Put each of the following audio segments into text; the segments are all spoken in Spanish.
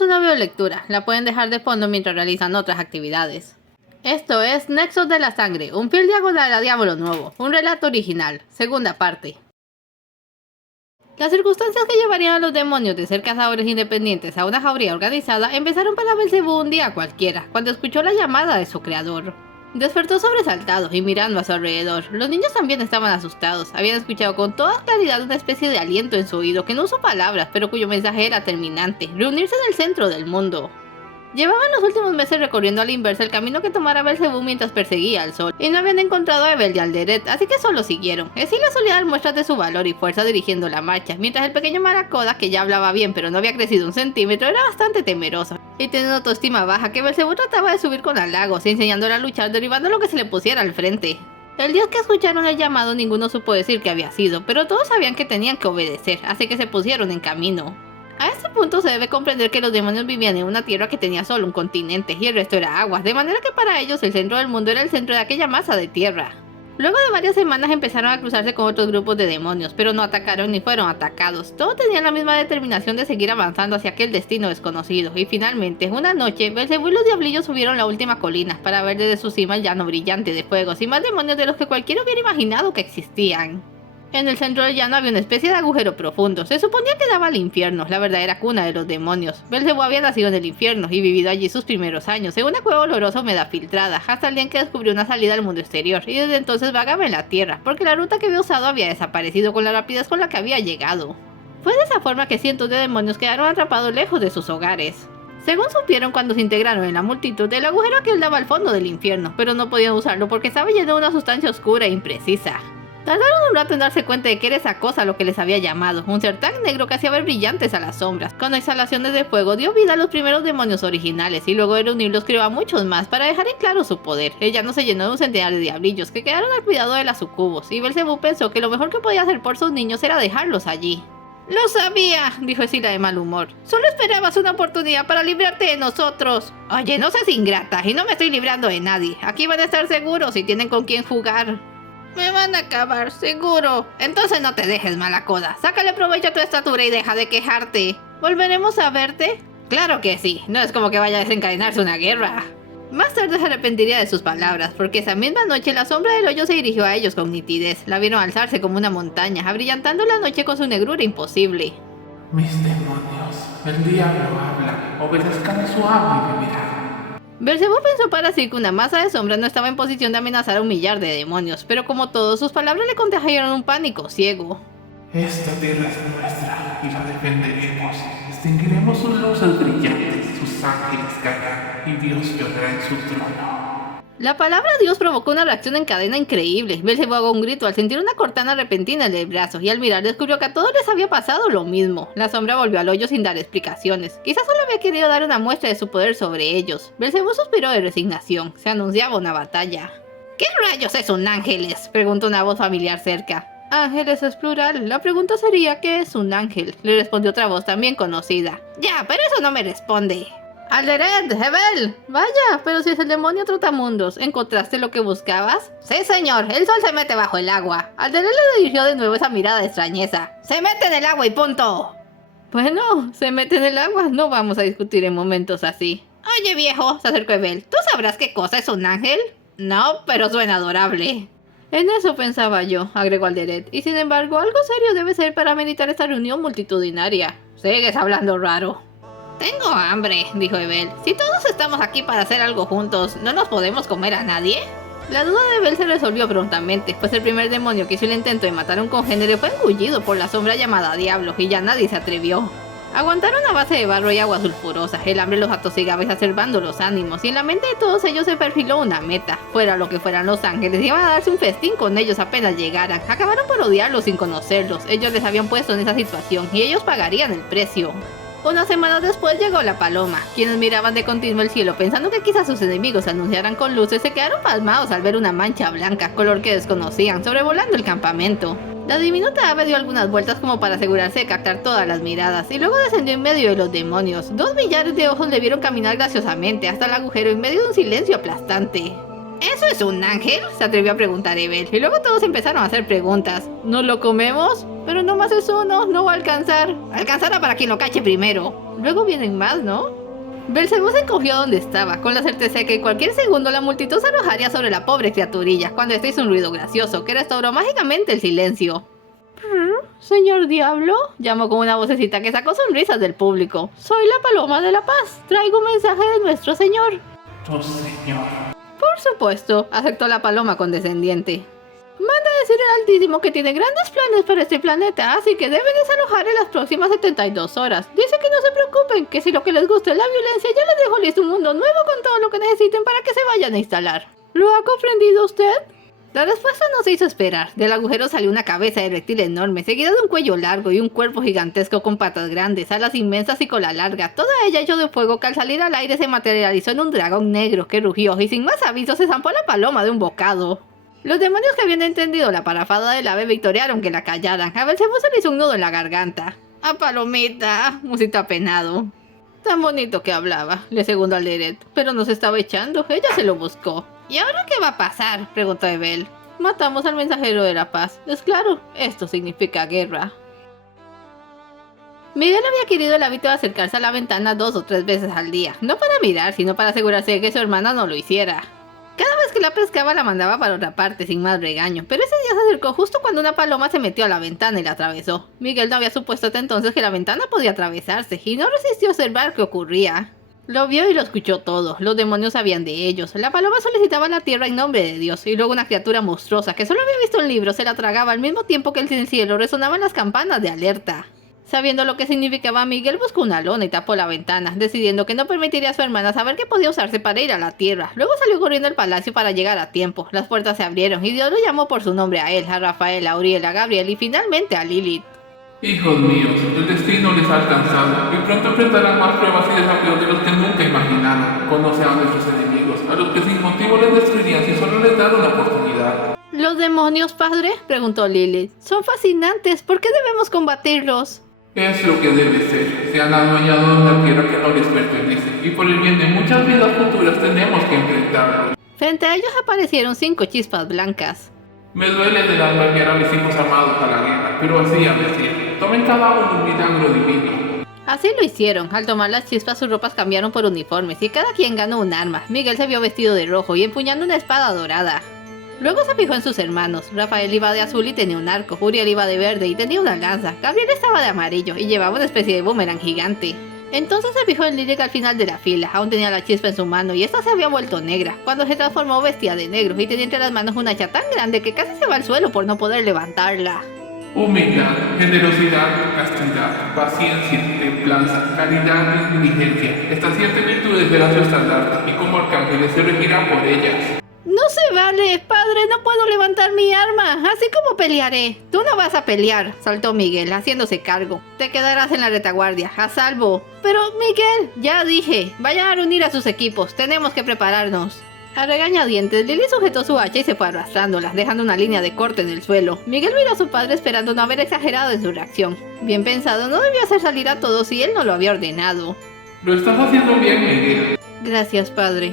es una biolectura, la pueden dejar de fondo mientras realizan otras actividades. Esto es Nexos de la Sangre, un fiel diagonal a Diablo Nuevo, un relato original, segunda parte. Las circunstancias que llevarían a los demonios de ser cazadores independientes a una jauría organizada empezaron para Belcebú un día cualquiera, cuando escuchó la llamada de su creador. Despertó sobresaltado y mirando a su alrededor. Los niños también estaban asustados, habían escuchado con toda claridad una especie de aliento en su oído que no usó palabras, pero cuyo mensaje era terminante: reunirse en el centro del mundo. Llevaban los últimos meses recorriendo a la inversa el camino que tomara Belcebú mientras perseguía al sol, y no habían encontrado a Evel y Alderet, así que solo siguieron. Escila solía dar muestras de su valor y fuerza dirigiendo la marcha, mientras el pequeño Maracoda, que ya hablaba bien pero no había crecido un centímetro, era bastante temeroso, y tenía una autoestima baja que Belcebú trataba de subir con halagos, enseñándole a luchar derribando lo que se le pusiera al frente. El día que escucharon el llamado ninguno supo decir qué había sido, pero todos sabían que tenían que obedecer, así que se pusieron en camino. A este punto se debe comprender que los demonios vivían en una tierra que tenía solo un continente y el resto era agua, de manera que para ellos el centro del mundo era el centro de aquella masa de tierra. Luego de varias semanas empezaron a cruzarse con otros grupos de demonios, pero no atacaron ni fueron atacados. Todos tenían la misma determinación de seguir avanzando hacia aquel destino desconocido, y finalmente, una noche, Belcebú y los diablillos subieron la última colina para ver desde su cima el llano brillante de fuegos y más demonios de los que cualquiera hubiera imaginado que existían. En el centro del llano había una especie de agujero profundo. Se suponía que daba al infierno, la verdadera cuna de los demonios. Belcebú había nacido en el infierno y vivido allí sus primeros años, en una cueva olorosa humedad filtrada, hasta el día en que descubrió una salida al mundo exterior, y desde entonces vagaba en la tierra, porque la ruta que había usado había desaparecido con la rapidez con la que había llegado. Fue de esa forma que cientos de demonios quedaron atrapados lejos de sus hogares. Según supieron cuando se integraron en la multitud, el agujero aquel daba al fondo del infierno, pero no podían usarlo porque estaba lleno de una sustancia oscura e imprecisa. Tardaron un rato en darse cuenta de que era esa cosa lo que les había llamado, un ser tan negro que hacía ver brillantes a las sombras. Con exhalaciones de fuego dio vida a los primeros demonios originales y luego de reunirlos creó a muchos más para dejar en claro su poder. El llano se llenó de un centenar de diablillos que quedaron al cuidado de las sucubos, y Belcebú pensó que lo mejor que podía hacer por sus niños era dejarlos allí. «Lo sabía», dijo Escila de mal humor. «Solo esperabas una oportunidad para librarte de nosotros». «Oye, no seas ingrata, y no me estoy librando de nadie. Aquí van a estar seguros y tienen con quién jugar». «Me van a acabar, seguro». «Entonces no te dejes, Maracoda. Sácale provecho a tu estatura y deja de quejarte». «¿Volveremos a verte?» «Claro que sí. No es como que vaya a desencadenarse una guerra». Más tarde se arrepentiría de sus palabras, porque esa misma noche la sombra del hoyo se dirigió a ellos con nitidez. La vieron alzarse como una montaña, abrillantando la noche con su negrura imposible. «Mis demonios, el diablo habla. Obedezcan a su amo y vivirán». Belcebú pensó para sí que una masa de sombras no estaba en posición de amenazar a un millar de demonios, pero como todos, sus palabras le contagiaron un pánico ciego. «Esta tierra es nuestra y la defenderemos. Extinguiremos sus luces brillantes, sus ángeles caerán y Dios llorará en su trono». La palabra Dios provocó una reacción en cadena increíble. Belcebú ahogó un grito al sentir una cortana repentina en el brazo, y al mirar descubrió que a todos les había pasado lo mismo. La sombra volvió al hoyo sin dar explicaciones. Quizás solo había querido dar una muestra de su poder sobre ellos. Belcebú suspiró de resignación. Se anunciaba una batalla. «¿Qué rayos es un ángeles?», preguntó una voz familiar cerca. «Ángeles es plural. La pregunta sería ¿qué es un ángel?», le respondió otra voz también conocida. «Ya, pero eso no me responde». «Alderet, Evel, vaya, pero si es el demonio trotamundos, ¿encontraste lo que buscabas?» «Sí, señor, el sol se mete bajo el agua». Alderet le dirigió de nuevo esa mirada de extrañeza. «Se mete en el agua y punto». «Bueno, se mete en el agua, no vamos a discutir en momentos así». «Oye, viejo», se acercó Evel, ¿tú sabrás qué cosa es un ángel?» «No, pero suena adorable». «En eso pensaba yo», agregó Alderet, «y sin embargo, algo serio debe ser para meditar esta reunión multitudinaria». «Sigues hablando raro». «Tengo hambre», dijo Evel. «Si todos estamos aquí para hacer algo juntos, ¿no nos podemos comer a nadie?» La duda de Evel se resolvió prontamente, pues el primer demonio que hizo el intento de matar a un congénere fue engullido por la sombra llamada Diablo, y ya nadie se atrevió. Aguantaron a base de barro y agua sulfurosa, el hambre los atosigaba exacerbando los ánimos, y en la mente de todos ellos se perfiló una meta. Fuera lo que fueran los ángeles, iban a darse un festín con ellos apenas llegaran. Acabaron por odiarlos sin conocerlos, ellos les habían puesto en esa situación, y ellos pagarían el precio. Unas semanas después llegó la paloma. Quienes miraban de continuo el cielo pensando que quizás sus enemigos se anunciaran con luces se quedaron pasmados al ver una mancha blanca, color que desconocían, sobrevolando el campamento. La diminuta ave dio algunas vueltas como para asegurarse de captar todas las miradas, y luego descendió en medio de los demonios. 2 millares de ojos le vieron caminar graciosamente hasta el agujero en medio de un silencio aplastante. ¿Eso es un ángel?, se atrevió a preguntar Evel, y luego todos empezaron a hacer preguntas. ¿Nos lo comemos? Pero nomás es uno, no va a alcanzar. Alcanzará para quien lo cache primero. Luego vienen más, ¿no? Belcebú se encogió donde estaba, con la certeza de que en cualquier segundo la multitud se arrojaría sobre la pobre criaturilla, cuando este hizo un ruido gracioso, que restauró mágicamente el silencio. «Señor Diablo», llamó con una vocecita que sacó sonrisas del público. «Soy la Paloma de la Paz. Traigo un mensaje de nuestro Señor». Tu señor. «Por supuesto», aceptó la paloma condescendiente. «Manda a decir el Altísimo que tiene grandes planes para este planeta, así que deben desalojar en las próximas 72 horas. Dice que no se preocupen, que si lo que les gusta es la violencia, ya les dejo listo un mundo nuevo con todo lo que necesiten para que se vayan a instalar. ¿Lo ha comprendido usted?» La respuesta no se hizo esperar. Del agujero salió una cabeza de reptil enorme, seguida de un cuello largo y un cuerpo gigantesco con patas grandes, alas inmensas y cola larga, toda ella hecha de fuego que al salir al aire se materializó en un dragón negro que rugió y sin más aviso se zampó a la paloma de un bocado. Los demonios que habían entendido la parafada del ave victoriaron que la callaran. A Belcebú se le hizo un nudo en la garganta. «¡Ah, palomita!», musitó apenado. «Tan bonito que hablaba», le segundó al Deret, «pero nos estaba echando, ella se lo buscó». «¿Y ahora qué va a pasar?», preguntó Ebel. «Matamos al mensajero de la paz. Es claro, esto significa guerra». Miguel había adquirido el hábito de acercarse a la ventana 2 o 3 veces al día, no para mirar, sino para asegurarse de que su hermana no lo hiciera. Cada vez que la pescaba la mandaba para otra parte sin más regaño, pero ese día se acercó justo cuando una paloma se metió a la ventana y la atravesó. Miguel no había supuesto hasta entonces que la ventana podía atravesarse, y no resistió a observar qué ocurría. Lo vio y lo escuchó todo, los demonios sabían de ellos, la paloma solicitaba la tierra en nombre de Dios, y luego una criatura monstruosa que solo había visto en libros se la tragaba al mismo tiempo que en el cielo resonaban las campanas de alerta. Sabiendo lo que significaba, Miguel buscó una lona y tapó la ventana, decidiendo que no permitiría a su hermana saber que podía usarse para ir a la tierra. Luego salió corriendo al palacio para llegar a tiempo. Las puertas se abrieron y Dios lo llamó por su nombre a él, a Rafael, a Uriel, a Gabriel y finalmente a Lilith. Hijos míos, el destino les ha alcanzado y pronto enfrentarán más pruebas y desafíos de los que nunca imaginaron. Conocen a nuestros enemigos, a los que sin motivo les destruirían si solo les dan una oportunidad. ¿Los demonios, padre?, preguntó Lilith. «Son fascinantes, ¿por qué debemos combatirlos?» Es lo que debe ser. Se han adueñado de una tierra que no les pertenece y por el bien de muchas vidas futuras tenemos que enfrentarlos. Frente a ellos aparecieron 5 chispas blancas. Me duele del alma enviar a mis hijos amados a la guerra, pero así ha de ser. Tomen cada uno un milagro divino. Así lo hicieron. Al tomar las chispas sus ropas cambiaron por uniformes y cada quien ganó un arma. Miguel se vio vestido de rojo y empuñando una espada dorada. Luego se fijó en sus hermanos. Rafael iba de azul y tenía un arco, Uriel iba de verde y tenía una lanza, Gabriel estaba de amarillo y llevaba una especie de boomerang gigante. Entonces se fijó en Lilith al final de la fila, aún tenía la chispa en su mano y esta se había vuelto negra. Cuando se transformó vestía de negro y tenía entre las manos una hacha tan grande que casi se va al suelo por no poder levantarla. Humildad, generosidad, castidad, paciencia, templanza, caridad y diligencia. Estas 7 virtudes verán su estandarte y como arcángeles se regirán por ellas. «No se vale, padre, no puedo levantar mi arma, así como pelearé». «Tú no vas a pelear», saltó Miguel, haciéndose cargo. «Te quedarás en la retaguardia, a salvo». «Pero, Miguel, ya dije, vayan a reunir a sus equipos, tenemos que prepararnos». A regañadientes, Lily sujetó su hacha y se fue arrastrándola, dejando una línea de corte en el suelo. Miguel miró a su padre esperando no haber exagerado en su reacción. Bien pensado, no debió hacer salir a todos si él no lo había ordenado. Lo estás haciendo bien, Miguel. Gracias, padre.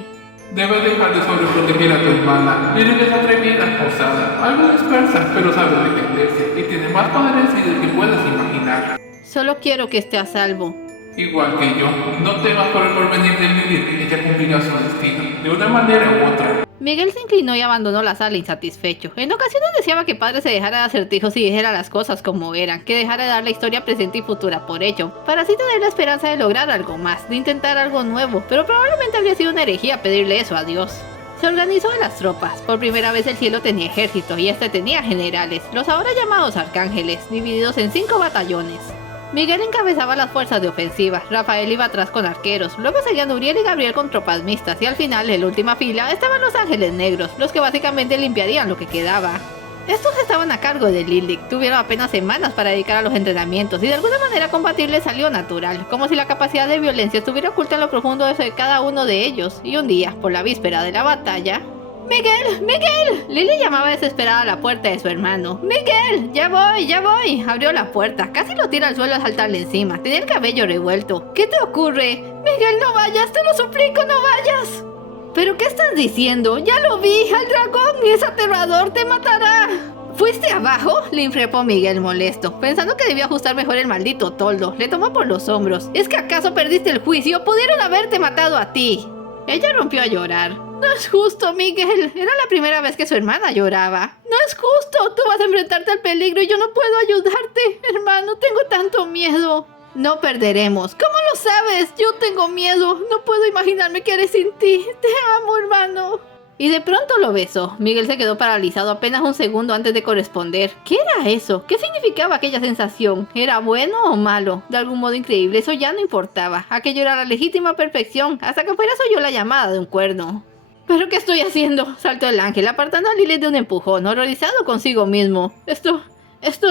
Debes dejar de sobreproteger a tu hermana. Lily es atrevida, osada, algo dispersa, pero sabe defenderse y tiene más poderes del que puedas imaginar. Solo quiero que esté a salvo. Igual que yo, no temas por el porvenir de Lily, ella cumplirá su destino, de una manera u otra. Miguel se inclinó y abandonó la sala insatisfecho. En ocasiones deseaba que padre se dejara de acertijos y dijera las cosas como eran, que dejara de dar la historia presente y futura por hecho, para así tener la esperanza de lograr algo más, de intentar algo nuevo, pero probablemente habría sido una herejía pedirle eso a Dios. Se organizó a las tropas. Por primera vez el cielo tenía ejército y este tenía generales, los ahora llamados arcángeles, divididos en 5 batallones. Miguel encabezaba las fuerzas de ofensiva, Rafael iba atrás con arqueros, luego seguían Uriel y Gabriel con tropas mixtas y al final, en la última fila, estaban los ángeles negros, los que básicamente limpiarían lo que quedaba. Estos estaban a cargo de Lilith, tuvieron apenas semanas para dedicar a los entrenamientos y de alguna manera combatirles salió natural, como si la capacidad de violencia estuviera oculta en lo profundo de cada uno de ellos, y un día, por la víspera de la batalla... ¡Miguel! ¡Miguel! Lily llamaba desesperada a la puerta de su hermano. ¡Miguel! ¡Ya voy! ¡Ya voy! Abrió la puerta. Casi lo tira al suelo al saltarle encima. Tenía el cabello revuelto. ¿Qué te ocurre? ¡Miguel, no vayas! ¡Te lo suplico, no vayas! ¿Pero qué estás diciendo? ¡Ya lo vi! ¡Al dragón! ¡Es aterrador! ¡Te matará! ¿Fuiste abajo? Le increpó Miguel molesto, pensando que debía ajustar mejor el maldito toldo. Le tomó por los hombros. ¿Es que acaso perdiste el juicio? Pudieron haberte matado a ti. Ella rompió a llorar. No es justo, Miguel. Era la primera vez que su hermana lloraba. No es justo. Tú vas a enfrentarte al peligro y yo no puedo ayudarte. Hermano, tengo tanto miedo. No perderemos. ¿Cómo lo sabes? Yo tengo miedo. No puedo imaginarme que eres sin ti. Te amo, hermano. Y de pronto lo besó. Miguel se quedó paralizado apenas un segundo antes de corresponder. ¿Qué era eso? ¿Qué significaba aquella sensación? ¿Era bueno o malo? De algún modo increíble, eso ya no importaba. Aquello era la legítima perfección, hasta que fuera oyó la llamada de un cuerno. ¿Pero qué estoy haciendo? Saltó el ángel, apartando a Lilith de un empujón, horrorizado consigo mismo. Esto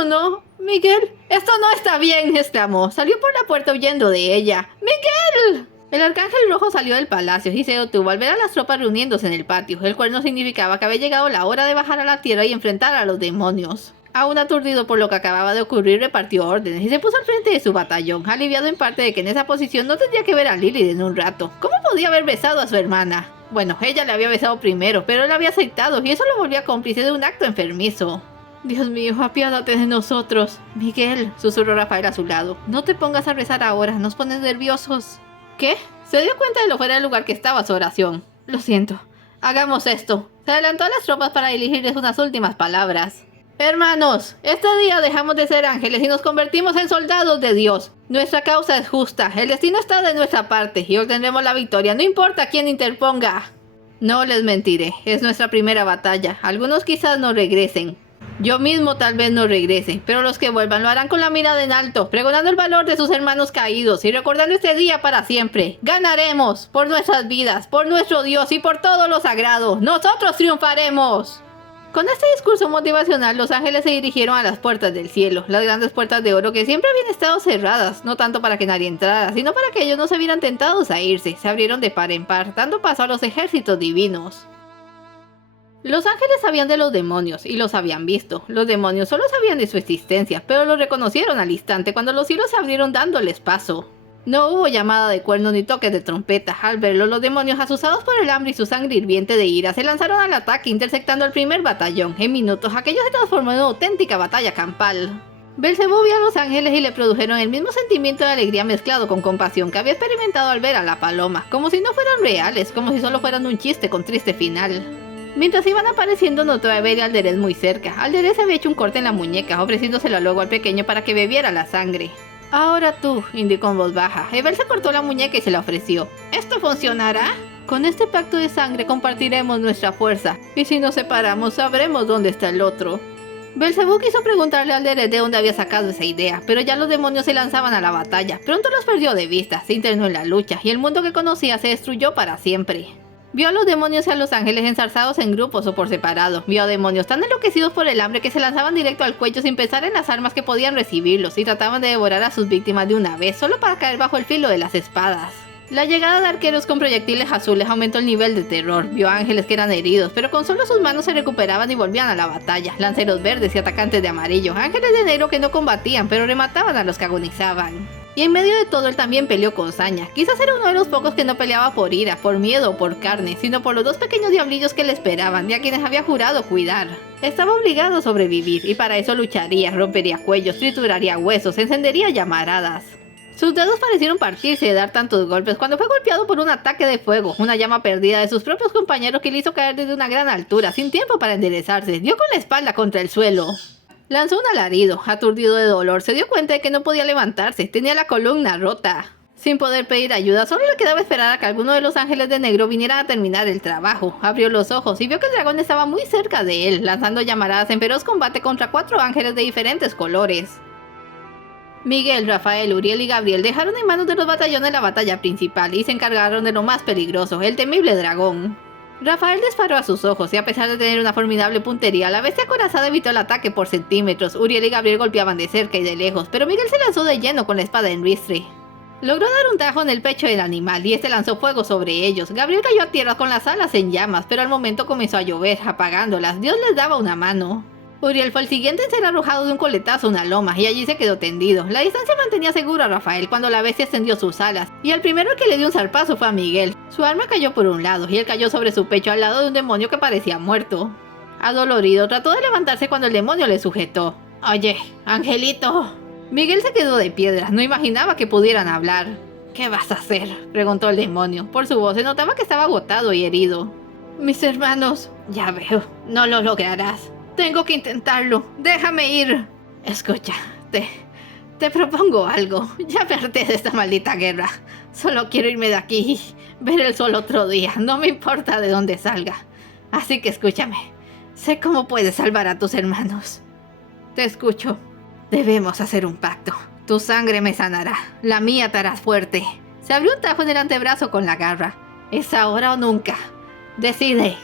no... Miguel, esto no está bien, exclamó. Salió por la puerta huyendo de ella. ¡Miguel! El arcángel rojo salió del palacio y se detuvo al ver a las tropas reuniéndose en el patio. El cuerno significaba que había llegado la hora de bajar a la tierra y enfrentar a los demonios. Aún aturdido por lo que acababa de ocurrir, repartió órdenes y se puso al frente de su batallón, aliviado en parte de que en esa posición no tendría que ver a Lilith en un rato. ¿Cómo podía haber besado a su hermana? Bueno, ella le había besado primero, pero él había aceptado y eso lo volvía cómplice de un acto enfermizo. Dios mío, apiádate de nosotros. Miguel, susurró Rafael a su lado. No te pongas a rezar ahora, nos pones nerviosos. ¿Qué? Se dio cuenta de lo fuera del lugar que estaba su oración. Lo siento. Hagamos esto. Se adelantó a las tropas para dirigirles unas últimas palabras. Hermanos, este día dejamos de ser ángeles y nos convertimos en soldados de Dios. Nuestra causa es justa, el destino está de nuestra parte y obtendremos la victoria, no importa quién interponga. No les mentiré, es nuestra primera batalla. Algunos quizás no regresen. Yo mismo tal vez no regrese, pero los que vuelvan lo harán con la mirada en alto, pregonando el valor de sus hermanos caídos y recordando este día para siempre. ¡Ganaremos! Por nuestras vidas, por nuestro Dios y por todo lo sagrado. ¡Nosotros triunfaremos! Con este discurso motivacional, los ángeles se dirigieron a las puertas del cielo, las grandes puertas de oro que siempre habían estado cerradas, no tanto para que nadie entrara, sino para que ellos no se vieran tentados a irse. Se abrieron de par en par, dando paso a los ejércitos divinos. Los ángeles sabían de los demonios y los habían visto. Los demonios solo sabían de su existencia, pero los reconocieron al instante cuando los cielos se abrieron dándoles paso. No hubo llamada de cuerno ni toques de trompeta. Al verlo, los demonios, asustados por el hambre y su sangre hirviente de ira, se lanzaron al ataque, interceptando al primer batallón. En minutos, aquello se transformó en una auténtica batalla campal. Belcebú vio a los ángeles y le produjeron el mismo sentimiento de alegría mezclado con compasión que había experimentado al ver a la paloma, como si no fueran reales, como si solo fueran un chiste con triste final. Mientras iban apareciendo, notó a Eber y Alderez muy cerca. Alderez había hecho un corte en la muñeca, ofreciéndosela luego al pequeño para que bebiera la sangre. Ahora tú, indicó en voz baja. Eber se cortó la muñeca y se la ofreció. ¿Esto funcionará? Con este pacto de sangre compartiremos nuestra fuerza, y si nos separamos sabremos dónde está el otro. Belcebú quiso preguntarle a Alderez de dónde había sacado esa idea, pero ya los demonios se lanzaban a la batalla. Pronto los perdió de vista, se internó en la lucha, y el mundo que conocía se destruyó para siempre. Vio a los demonios y a los ángeles enzarzados en grupos o por separado. Vio a demonios tan enloquecidos por el hambre que se lanzaban directo al cuello sin pensar en las armas que podían recibirlos y trataban de devorar a sus víctimas de una vez solo para caer bajo el filo de las espadas. La llegada de arqueros con proyectiles azules aumentó el nivel de terror. Vio a ángeles que eran heridos, pero con solo sus manos se recuperaban y volvían a la batalla. Lanceros verdes y atacantes de amarillo. Ángeles de negro que no combatían, pero remataban a los que agonizaban. Y en medio de todo él también peleó con saña. Quizás era uno de los pocos que no peleaba por ira, por miedo o por carne, sino por los dos pequeños diablillos que le esperaban y a quienes había jurado cuidar. Estaba obligado a sobrevivir y para eso lucharía, rompería cuellos, trituraría huesos, encendería llamaradas. Sus dedos parecieron partirse de dar tantos golpes cuando fue golpeado por un ataque de fuego, una llama perdida de sus propios compañeros que le hizo caer desde una gran altura, sin tiempo para enderezarse. Dio con la espalda contra el suelo. Lanzó un alarido, aturdido de dolor, se dio cuenta de que no podía levantarse, tenía la columna rota. Sin poder pedir ayuda, solo le quedaba esperar a que alguno de los ángeles de negro viniera a terminar el trabajo. Abrió los ojos y vio que el dragón estaba muy cerca de él, lanzando llamaradas en feroz combate contra 4 ángeles de diferentes colores. Miguel, Rafael, Uriel y Gabriel dejaron en manos de los batallones la batalla principal y se encargaron de lo más peligroso, el temible dragón. Rafael disparó a sus ojos y a pesar de tener una formidable puntería, la bestia acorazada evitó el ataque por centímetros. Uriel y Gabriel golpeaban de cerca y de lejos, pero Miguel se lanzó de lleno con la espada en ristre. Logró dar un tajo en el pecho del animal y este lanzó fuego sobre ellos. Gabriel cayó a tierra con las alas en llamas, pero al momento comenzó a llover, apagándolas. Dios les daba una mano. Uriel fue el siguiente en ser arrojado de un coletazo a una loma y allí se quedó tendido. La distancia mantenía seguro a Rafael cuando la bestia extendió sus alas y el primero que le dio un zarpazo fue a Miguel. Su arma cayó por un lado y él cayó sobre su pecho al lado de un demonio que parecía muerto. Adolorido, trató de levantarse cuando el demonio le sujetó. Oye, Angelito. Miguel se quedó de piedra, no imaginaba que pudieran hablar. ¿Qué vas a hacer?, preguntó el demonio. Por su voz se notaba que estaba agotado y herido. Mis hermanos. Ya veo, no lo lograrás. Tengo que intentarlo. Déjame ir. Escucha, te propongo algo. Ya me harté de esta maldita guerra. Solo quiero irme de aquí y ver el sol otro día. No me importa de dónde salga. Así que escúchame. Sé cómo puedes salvar a tus hermanos. Te escucho. Debemos hacer un pacto. Tu sangre me sanará. La mía te hará fuerte. Se abrió un tajo en el antebrazo con la garra. ¿Es ahora o nunca? Decide.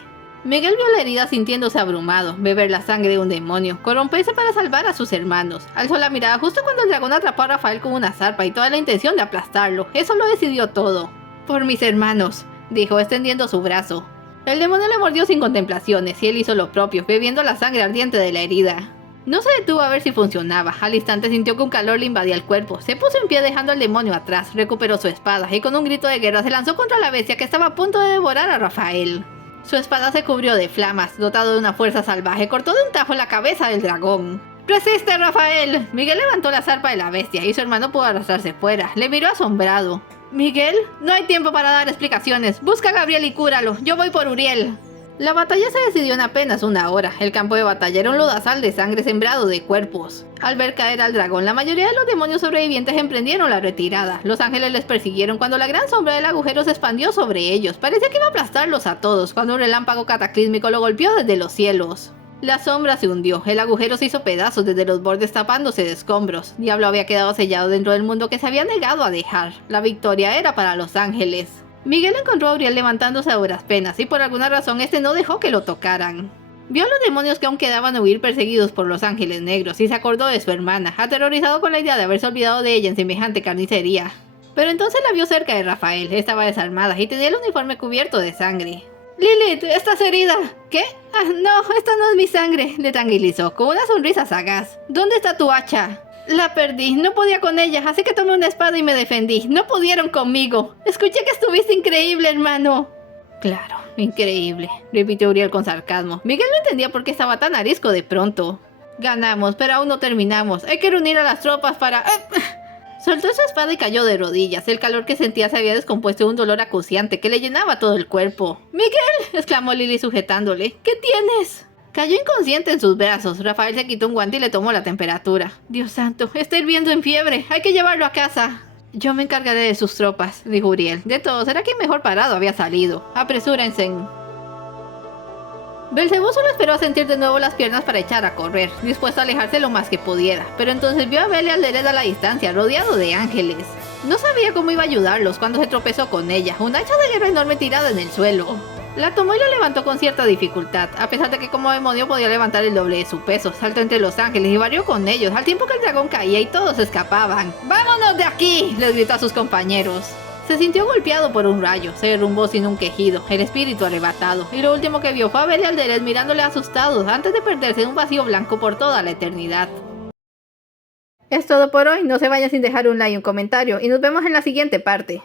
Miguel vio la herida sintiéndose abrumado, beber la sangre de un demonio, corromperse para salvar a sus hermanos. Alzó la mirada justo cuando el dragón atrapó a Rafael con una zarpa y toda la intención de aplastarlo. Eso lo decidió todo. Por mis hermanos, dijo extendiendo su brazo. El demonio le mordió sin contemplaciones y él hizo lo propio, bebiendo la sangre ardiente de la herida. No se detuvo a ver si funcionaba. Al instante sintió que un calor le invadía el cuerpo. Se puso en pie dejando al demonio atrás, recuperó su espada y con un grito de guerra se lanzó contra la bestia que estaba a punto de devorar a Rafael. Su espada se cubrió de flamas, dotado de una fuerza salvaje, cortó de un tajo la cabeza del dragón. ¡Resiste, Rafael! Miguel levantó la zarpa de la bestia y su hermano pudo arrastrarse fuera. Le miró asombrado. ¿Miguel? No hay tiempo para dar explicaciones. Busca a Gabriel y cúralo. Yo voy por Uriel. La batalla se decidió en apenas una hora. El campo de batalla era un lodazal de sangre sembrado de cuerpos. Al ver caer al dragón, la mayoría de los demonios sobrevivientes emprendieron la retirada. Los ángeles les persiguieron cuando la gran sombra del agujero se expandió sobre ellos. Parecía que iba a aplastarlos a todos cuando un relámpago cataclísmico lo golpeó desde los cielos. La sombra se hundió, el agujero se hizo pedazos desde los bordes tapándose de escombros. Diablo había quedado sellado dentro del mundo que se había negado a dejar. La victoria era para los ángeles. Miguel encontró a Uriel levantándose a duras penas y por alguna razón este no dejó que lo tocaran. Vio a los demonios que aún quedaban huir perseguidos por los ángeles negros y se acordó de su hermana, aterrorizado con la idea de haberse olvidado de ella en semejante carnicería. Pero entonces la vio cerca de Rafael, estaba desarmada y tenía el uniforme cubierto de sangre. Lilith, estás herida. ¿Qué? Ah, no, esta no es mi sangre, le tranquilizó, con una sonrisa sagaz. ¿Dónde está tu hacha? La perdí, no podía con ella, así que tomé una espada y me defendí. No pudieron conmigo. Escuché que estuviste increíble, hermano. Claro, increíble, repitió Uriel con sarcasmo. Miguel no entendía por qué estaba tan arisco de pronto. Ganamos, pero aún no terminamos. Hay que reunir a las tropas para... Soltó su espada y cayó de rodillas. El calor que sentía se había descompuesto en un dolor acuciante que le llenaba todo el cuerpo. ¡Miguel!, exclamó Lily sujetándole. ¿Qué tienes? Cayó inconsciente en sus brazos. Rafael se quitó un guante y le tomó la temperatura. Dios santo, está hirviendo en fiebre. Hay que llevarlo a casa. Yo me encargaré de sus tropas, dijo Uriel. De todos, era quien mejor parado había salido. Apresúrense. Belcebú solo esperó a sentir de nuevo las piernas para echar a correr, dispuesto a alejarse lo más que pudiera. Pero entonces vio a Belial a la distancia, rodeado de ángeles. No sabía cómo iba a ayudarlos cuando se tropezó con ella, una hacha de guerra enorme tirada en el suelo. La tomó y la levantó con cierta dificultad, a pesar de que como demonio podía levantar el doble de su peso. Saltó entre los ángeles y barrió con ellos, al tiempo que el dragón caía y todos escapaban. ¡Vámonos de aquí!, les gritó a sus compañeros. Se sintió golpeado por un rayo, se derrumbó sin un quejido, el espíritu arrebatado, y lo último que vio fue a Belial mirándole asustados antes de perderse en un vacío blanco por toda la eternidad. Es todo por hoy, no se vayan sin dejar un like y un comentario, y nos vemos en la siguiente parte.